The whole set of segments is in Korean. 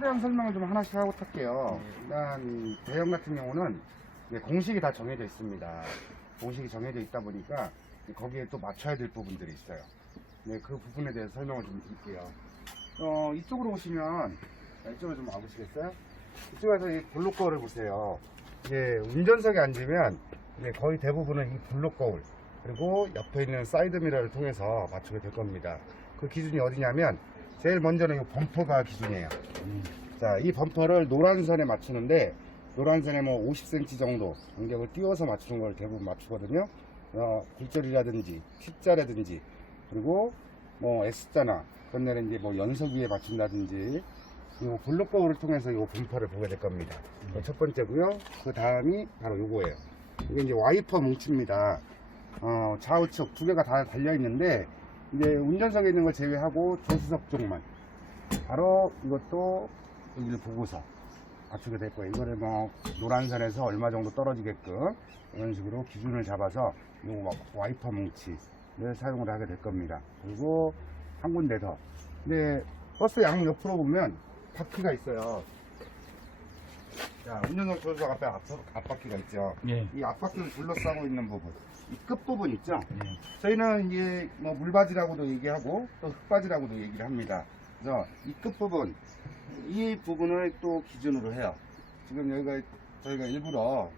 차량 설명을 좀 하나씩 하고 탈게요. 일단 대형 같은 경우는 공식이 다 정해져 있습니다. 공식이 정해져 있다 보니까 거기에 또 맞춰야 될 부분들이 있어요. 네, 그 부분에 대해서 설명을 좀 드릴게요. 이쪽으로 오시면, 이쪽으로 좀 와보시겠어요? 이쪽에서 이 블록 거울을 보세요. 이제 운전석에 앉으면 거의 대부분은 이 블록 거울, 그리고 옆에 있는 사이드 미러를 통해서 맞추게 될 겁니다. 그 기준이 어디냐면, 제일 먼저는 이 범퍼가 기준이에요. 자, 이 범퍼를 노란 선에 맞추는데, 노란 선에 뭐 50cm 정도 간격을 띄워서 맞추는 걸 대부분 맞추거든요. 굴절이라든지 T자라든지, 그리고 뭐 S자나 그런 데는 이제 뭐 연석 위에 맞춘다든지, 이 블록 거울을 통해서 이 범퍼를 보게 될 겁니다. 첫 번째고요. 그 다음이 바로 요거예요. 이게 이제 와이퍼 뭉치입니다. 좌우측 두 개가 다 달려 있는데, 이제 운전석에 있는 걸 제외하고 조수석 쪽만 바로 이것도 여기를 보고서 맞추게 될 거예요. 이거를 뭐 노란선에서 얼마 정도 떨어지게끔 이런 식으로 기준을 잡아서 요 와이퍼 뭉치를 사용을 하게 될 겁니다. 그리고 한 군데 더. 근데 버스 양 옆으로 보면 바퀴가 있어요. 자, 운전석 조수석 앞에 앞바퀴가 있죠. 예. 이 앞바퀴를 둘러싸고 있는 부분, 이 끝부분 있죠. 저희는 이제 뭐 물바지라고도 얘기하고 또 흙바지라고도 얘기를 합니다. 그래서 이 끝부분, 이 부분을 또 기준으로 해요. 지금 여기가 저희가 일부러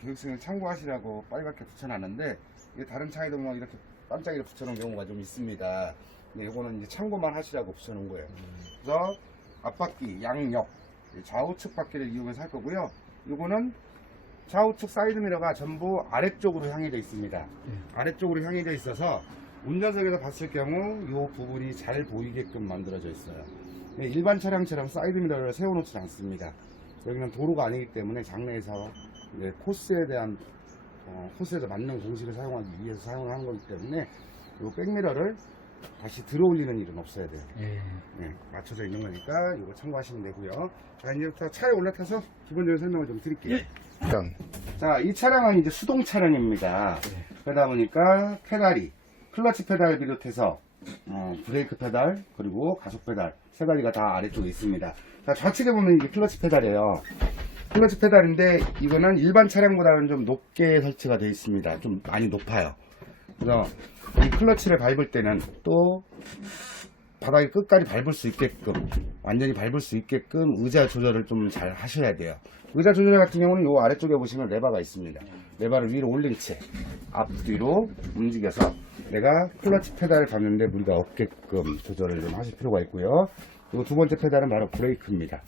교육생을 참고하시라고 빨갛게 붙여놨는데, 이게 다른 차에도 뭐 이렇게 깜짝이로 붙여놓은 경우가 좀 있습니다. 근데 이거는 이제 참고만 하시라고 붙여놓은 거예요. 그래서 앞바퀴, 양옆, 좌우측 바퀴를 이용해서 할 거고요. 이거는 좌우측 사이드 미러가 전부 아래쪽으로 향해져 있습니다. 아래쪽으로 향해져 있어서 운전석에서 봤을 경우 이 부분이 잘 보이게끔 만들어져 있어요. 일반 차량처럼 사이드 미러를 세워놓지 않습니다. 여기는 도로가 아니기 때문에 장내에서 코스에 대한 코스에서 맞는 공식을 사용하기 위해서 사용을 하는 거기 때문에 이 백미러를 다시 들어올리는 일은 없어야 돼요. 네, 맞춰져 있는 거니까 이거 참고하시면 되고요. 자, 이제부터 차에 올라타서 기본적인 설명을 좀 드릴게요. 자, 이 차량은 이제 수동 차량입니다. 그러다 보니까 페달이 클러치 페달 비롯해서 브레이크 페달, 그리고 가속 페달 세 가지가 다 아래쪽에 있습니다. 자, 좌측에 보면 이게 클러치 페달이에요. 클러치 페달인데 이거는 일반 차량보다는 좀 높게 설치가 되어 있습니다. 좀 많이 높아요. 그래서 이 클러치를 밟을 때는 또 바닥에 끝까지 밟을 수 있게끔, 완전히 밟을 수 있게끔 의자 조절을 좀 잘 하셔야 돼요. 의자 조절 같은 경우는 이 아래쪽에 보시면 레버가 있습니다. 레버를 위로 올린 채 앞뒤로 움직여서 내가 클러치 페달을 밟는데 무리가 없게끔 조절을 좀 하실 필요가 있고요. 그리고 두 번째 페달은 바로 브레이크입니다.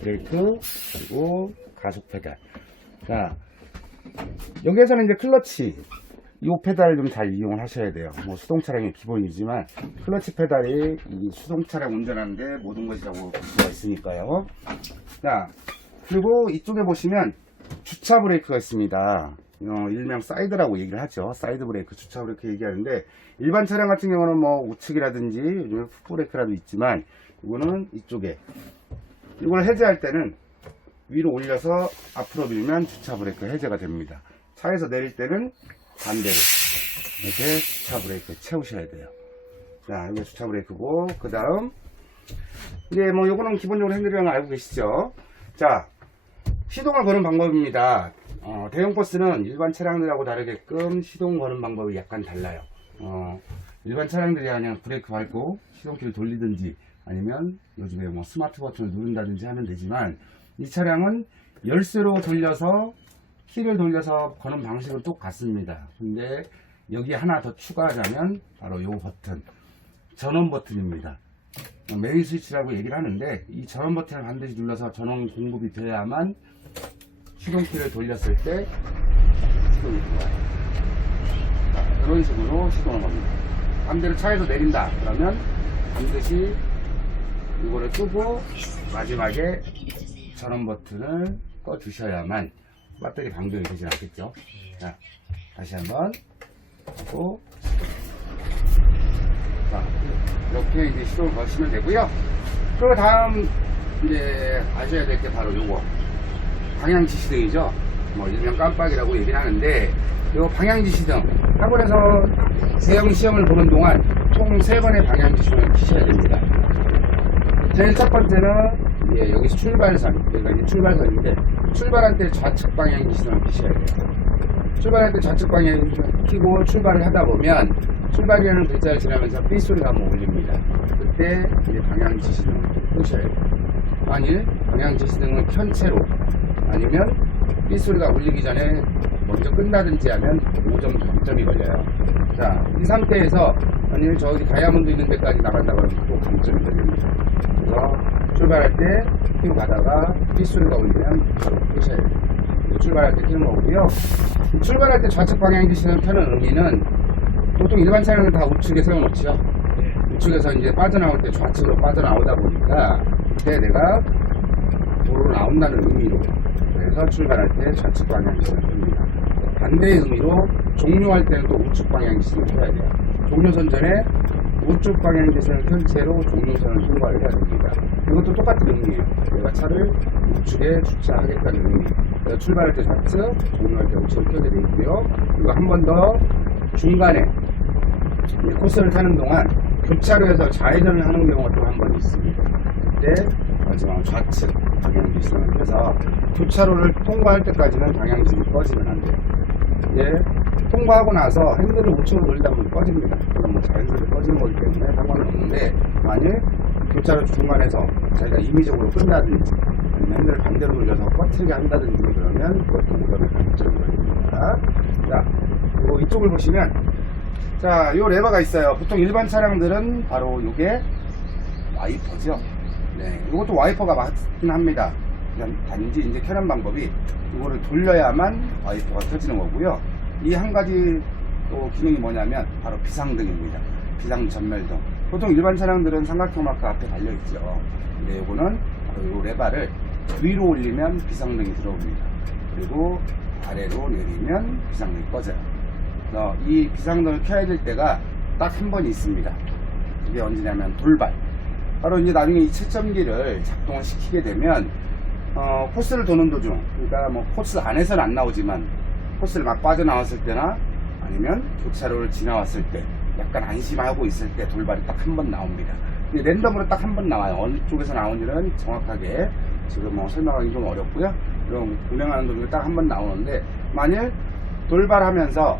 브레이크, 그리고 가속 페달. 자, 여기에서는 이제 클러치, 이 페달을 좀 잘 이용을 하셔야 돼요. 뭐 수동 차량의 기본이지만 클러치 페달이 이 수동 차량 운전하는데 모든 것이라고 볼 수가 있으니까요. 자, 그리고 이쪽에 보시면 주차 브레이크가 있습니다. 일명 사이드라고 얘기를 하죠. 사이드 브레이크, 주차 브레이크 얘기하는데, 일반 차량 같은 경우는 뭐 우측이라든지 요즘에 풋브레이크라도 있지만, 이거는 이쪽에 이걸 해제할 때는 위로 올려서 앞으로 밀면 주차 브레이크 해제가 됩니다. 차에서 내릴 때는 반대로 이렇게 주차 브레이크 채우셔야 돼요. 자, 이게 주차 브레이크고, 그 다음 이제 뭐 요거는 기본적으로 핸들이라는 거 알고 계시죠? 자, 시동을 거는 방법입니다. 대형 버스는 일반 차량들하고 다르게끔 시동 거는 방법이 약간 달라요. 일반 차량들이 그냥 브레이크 밟고 시동키를 돌리든지 아니면 요즘에 뭐 스마트 버튼을 누른다든지 하면 되지만, 이 차량은 열쇠로 돌려서 키를 돌려서 거는 방식은 똑같습니다. 근데 여기에 하나 더 추가하자면 바로 요 버튼, 전원 버튼입니다. 메인 스위치라고 얘기를 하는데, 이 전원 버튼을 반드시 눌러서 전원 공급이 돼야만 시동키를 돌렸을 때 시동이 들어와요. 이런 식으로 시동을 겁니다. 반대로 차에서 내린다 그러면 반드시 이거를 끄고 마지막에 전원 버튼을 꺼 주셔야만 배터리 방전이 되진 않겠죠. 자, 다시 한번 하고, 자, 이렇게 이제 시동을 거시면 되고요. 그리고 다음 이제 아셔야 될 게 바로 요거 방향 지시등이죠. 뭐 일명 깜빡이라고 얘기를 하는데, 요 방향 지시등 학원에서 대형 시험을 보는 동안 총 3번의 방향 지시등을 키셔야 됩니다. 제일 첫 번째는 여기서 출발선, 여기가 이제 출발선인데 출발할 때 좌측 방향 기준을 켜셔야 돼요. 출발할 때 좌측 방향 기준을 켜고 출발을 하다 보면 출발이라는 글자를 지나면서 삐 소리가 한번 울립니다. 그때 이제 방향 지시등을 끄셔야 돼요. 만일 방향 지시등을 켠 채로 아니면 삐 소리가 울리기 전에 먼저 끈다든지 하면 5점 감점이 걸려요. 자, 이 상태에서 만일 저기 다이아몬드 있는 데까지 나간다 그러면 또 감점이 걸립니다. 그래서 출발할 때 켜고 가다가 삐 소리가 울리면 바로 끄셔야 돼요. 출발할 때 켜는 거고요. 출발할 때 좌측 방향 지시등을 켜는 의미는 보통 일반 차량은 다 우측에 세워놓죠. 우측에서 이제 빠져나올 때 좌측으로 빠져나오다 보니까 그때 내가 도로로 나온다는 의미로 그래서 출발할 때 좌측 방향 지시등을 켭니다. 반대의 의미로 종료할 때는 또 우측 방향 지시등을 켜야 돼요. 종료선 전에 우측 방향 지시등을 켠 채로 종료선을 통과를 해야 됩니다. 이것도 똑같은 의미예요. 내가 차를 우측에 주차하겠다는 의미. 그래서 출발할 때 좌측, 종료할 때 우측을 켜게 되어 있고요. 그리고 한 번 더 중간에 코스를 타는 동안 교차로에서 좌회전을 하는 경우가 또 한 번 있습니다. 그때 마지막 좌측 방향지시등을 켜서 교차로를 통과할 때까지는 방향지시등이 꺼지면 안 돼요. 이제 통과하고 나서 핸들을 우측으로 돌리다 보면 꺼집니다. 그럼 뭐 자연스럽게 꺼지는 거기 때문에 상관은 없는데 만일 교차로 중간에서 자기가 임의적으로 끈다든지 아니면 핸들을 반대로 돌려서 꺼트리게 한다든지 그러면 그것도 5점의 감점이 걸립니다. 자, 그리고 이쪽을 보시면 자, 요 레버가 있어요. 보통 일반 차량들은 바로 요게 와이퍼죠. 네, 이것도 와이퍼가 맞긴 합니다. 그냥 단지 이제 켜는 방법이 이거를 돌려야만 와이퍼가 켜지는 거고요. 이 한 가지 또 기능이 뭐냐면 바로 비상등입니다. 비상 전멸등. 보통 일반 차량들은 삼각형 마크 앞에 달려 있죠. 근데 요거는 바로 요 레버를 위로 올리면 비상등이 들어옵니다. 그리고 아래로 내리면 비상등이 꺼져요. 이 비상등을 켜야 될 때가 딱 한 번 있습니다. 그게 언제냐면 돌발. 바로 이제 나중에 이 채점기를 작동을 시키게 되면 코스를 도는 도중, 그러니까 뭐 코스 안에서는 안 나오지만 코스를 막 빠져나왔을 때나 아니면 교차로를 지나왔을 때 약간 안심하고 있을 때 돌발이 딱 한 번 나옵니다. 랜덤으로 딱 한 번 나와요. 어느 쪽에서 나오는지는 정확하게 지금 뭐 설명하기 좀 어렵고요. 그럼 분명하는 도중에 딱 한 번 나오는데 만일 돌발하면서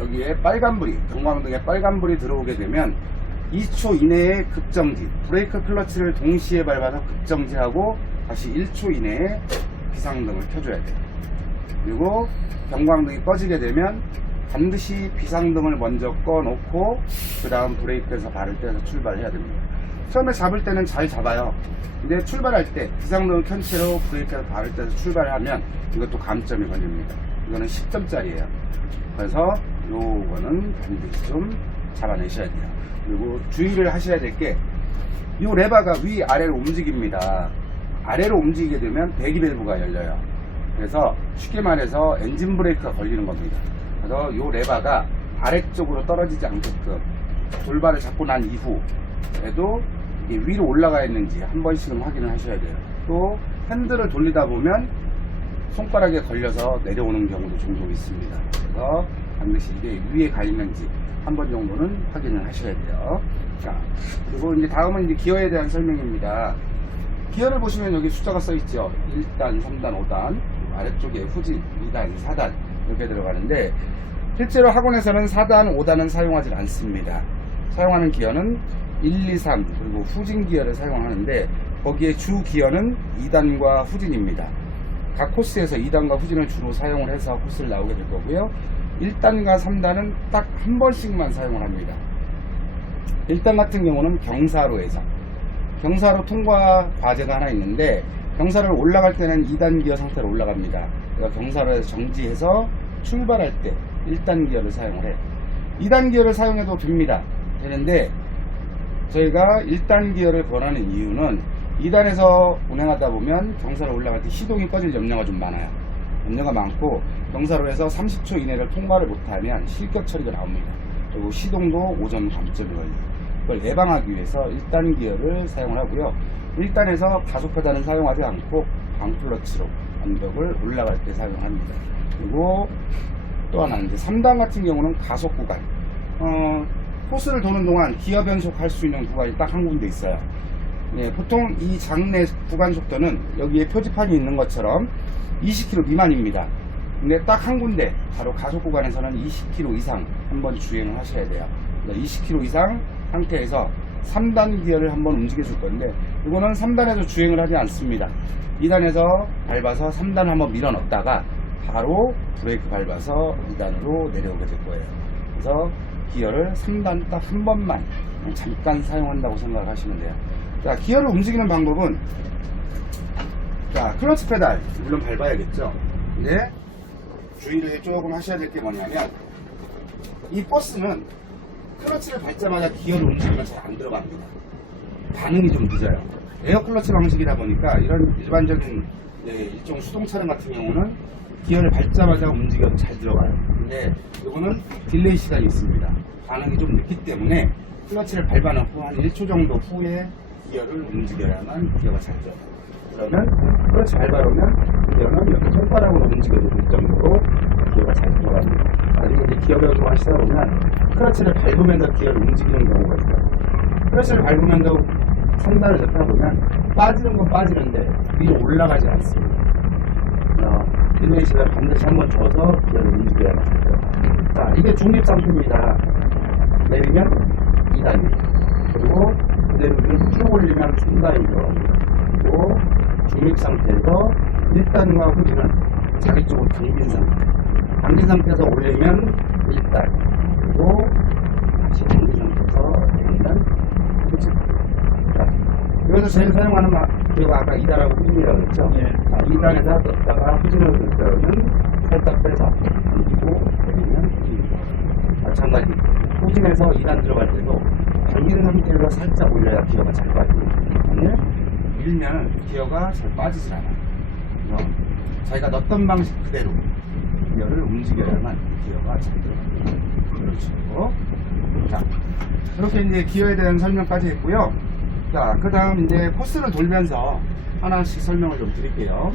여기에 빨간불이, 경광등에 빨간불이 들어오게 되면 2초 이내에 급정지, 브레이크 클러치를 동시에 밟아서 급정지하고 다시 1초 이내에 비상등을 켜줘야 돼요. 그리고 경광등이 꺼지게 되면 반드시 비상등을 먼저 꺼놓고 그 다음 브레이크에서 발을 떼서 출발해야 됩니다. 처음에 잡을 때는 잘 잡아요. 근데 출발할 때 비상등을 켠 채로 브레이크에서 발을 떼서 출발하면 이것도 감점이 걸립니다. 이거는 10점짜리예요. 그래서 요거는 반드시 좀 잡아내셔야 돼요. 그리고 주의를 하셔야 될 게 이 레버가 위아래로 움직입니다. 아래로 움직이게 되면 배기밸브가 열려요. 그래서 쉽게 말해서 엔진 브레이크가 걸리는 겁니다. 그래서 이 레버가 아래쪽으로 떨어지지 않게끔 돌발을 잡고 난 이후에도 이게 위로 올라가 있는지 한 번씩은 확인을 하셔야 돼요. 또 핸들을 돌리다 보면 손가락에 걸려서 내려오는 경우도 종종 있습니다. 그래서 반드시 이게 위에 가 있는지 한 번 정도는 확인을 하셔야 돼요. 자, 그리고 이제 다음은 이제 기어에 대한 설명입니다. 기어를 보시면 여기 숫자가 써 있죠. 1단, 3단, 5단, 아래쪽에 후진, 2단, 4단 이렇게 들어가는데 실제로 학원에서는 4단, 5단은 사용하지 않습니다. 사용하는 기어는 1, 2, 3 그리고 후진 기어를 사용하는데 거기에 주 기어는 2단과 후진입니다. 각 코스에서 2단과 후진을 주로 사용을 해서 코스를 나오게 될 거고요. 1단과 3단은 딱 한 번씩만 사용을 합니다. 1단 같은 경우는 경사로에서 경사로 통과 과제가 하나 있는데 경사로를 올라갈 때는 2단 기어 상태로 올라갑니다. 그러니까 경사로에서 정지해서 출발할 때 1단 기어를 사용을 해요. 2단 기어를 사용해도 됩니다. 되는데 저희가 1단 기어를 권하는 이유는 2단에서 운행하다 보면 경사로 올라갈 때 시동이 꺼질 염려가 좀 많아요. 염려가 많고 경사로에서 30초 이내를 통과를 못하면 실격 처리가 나옵니다. 그리고 시동도 5점 감점이 걸려요. 그걸 예방하기 위해서 1단 기어를 사용을 하고요. 1단에서 가속페달은 사용하지 않고 방클러치로 언덕을 올라갈 때 사용합니다. 그리고 또 하나 이제 3단 같은 경우는 가속 구간. 코스를 도는 동안 기어 변속할 수 있는 구간이 딱 한 군데 있어요. 예, 보통 이 장내 구간 속도는 여기에 표지판이 있는 것처럼 20km 미만입니다. 근데 딱 한 군데 바로 가속 구간에서는 20km 이상 한번 주행을 하셔야 돼요. 20km 이상 상태에서 3단 기어를 한번 움직여 줄 건데 이거는 3단에서 주행을 하지 않습니다. 2단에서 밟아서 3단 한번 밀어 넣었다가 바로 브레이크 밟아서 2단으로 내려오게 될 거예요. 그래서 기어를 3단 딱 한 번만 잠깐 사용한다고 생각하시면 돼요. 자, 기어를 움직이는 방법은 자, 클러치 페달 물론 밟아야겠죠. 근데 주의를 조금 하셔야 될 게 뭐냐면 이 버스는 클러치를 밟자마자 기어를 움직이면 잘 안 들어갑니다. 반응이 좀 늦어요. 에어 클러치 방식이다 보니까 이런 일반적인 일종 수동 차량 같은 경우는 기어를 밟자마자 움직여도 잘 들어가요. 근데 이거는 딜레이 시간이 있습니다. 반응이 좀 늦기 때문에 클러치를 밟아놓고 한 1초 정도 후에 기어를 움직여야만 기어가 잘 들어가요. 그러면 클러치 밟아놓으면 기어는 이렇게 손가락으로 움직여도 될 정도로 기어가 잘 들어갑니다. 나중에 이제 기어 배우고 하시다 보면 클러치를 밟으면서 기어를 움직이는 경우가 있어요. 클러치를 밟으면서 상단을 접하다 보면 빠지는 건 빠지는데 위로 올라가지 않습니다. 딜레이 시간 반드시 한번 줘서 기어를 움직여야 합니다. 자, 이게 중립 상태입니다. 내리면 2단입니다. 그리고 그대로 쭉 올리면 3단이 들어갑니다. 그리고 중립 상태에서 1단과 후진은 자기 쪽으로 당긴 상태. 당긴 상태에서 올리면 1단. 그리고 다시 당긴 상태에서 내리면 후진. 여기서 제일 사용하는 기어가 아까 2단하고 후진이라고 했죠? 네. 2단에다 떴다가 후진을 넣을 때는 살짝 빼서 당기고 내리면 후진. 마찬가지. 후진에서 2단 들어갈 때도 당기는 상태에서 살짝 올려야 기어가 잘 빠집니다. 밀면 기어가 잘 빠지질 않아요. 그래서 자기가 넣었던 방식 그대로 기어를 움직여야만 기어가 잘 들어갑니다. 그렇죠. 자, 이렇게 이제 기어에 대한 설명까지 했고요. 자, 그 다음 이제 코스를 돌면서 하나씩 설명을 좀 드릴게요.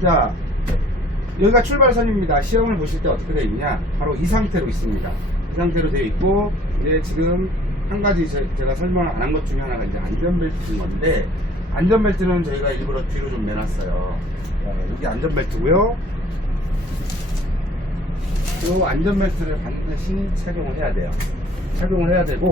자, 여기가 출발선입니다. 시험을 보실 때 어떻게 되어 있냐? 바로 이 상태로 있습니다. 이 상태로 되어 있고, 이제 지금 한 가지 제가 설명을 안 한 것 중에 하나가 이제 안전벨트인 건데, 안전벨트는 저희가 일부러 뒤로 좀 내놨어요. 여기 안전벨트고요. 이 안전벨트를 반드시 착용을 해야 돼요. 착용을 해야 되고,